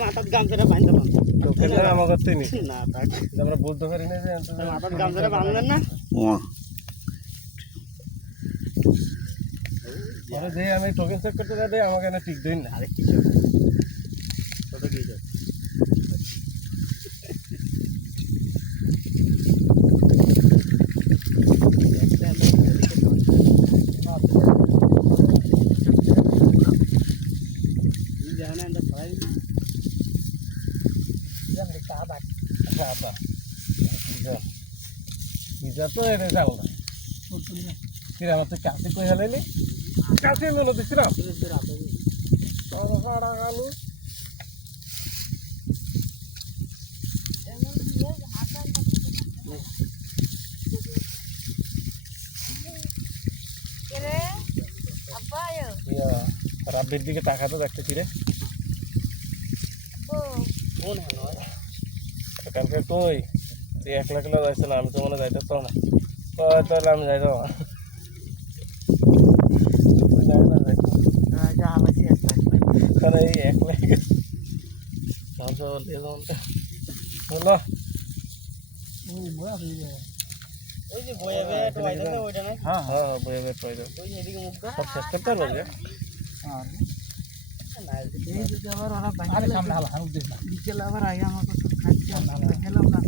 মাথার গামছাটা বাঁধতে পারবেন আমার করতে নি না তাক আমরা বলতে পারি না যে মাথার গামছাটা বাঁধলেন না পরে যে আমি টোকেন চেক করতে যাই আমাকে না ঠিক দিন না আরে কিছু কত কি যাচ্ছে পিজা তো এটা যাও না কিরে আমার তো কাছে কই হেলাইলি কাছে মনে দিছিলাম আলু রাব্বির দিকে তাকাতো দেখতেছি রে কালকে কই তুই একলা একলা যাইছিল আমি তো মনে যাইতে চাও না তাহলে আমি যাই যাও কারণ এই একলা বলো ওই যে বয়া বয়া টয় দেন ওইটা না হ্যাঁ হ্যাঁ বয়ে বয়ে টয় দাও ওই এদিকে মুখটা সব শেষ করতে পারবো যে এই যদি আবার ওরা বাইরে সামনে হালা বিকেল আবার আগে আমাকে তো খাচ্ছি খেলাম না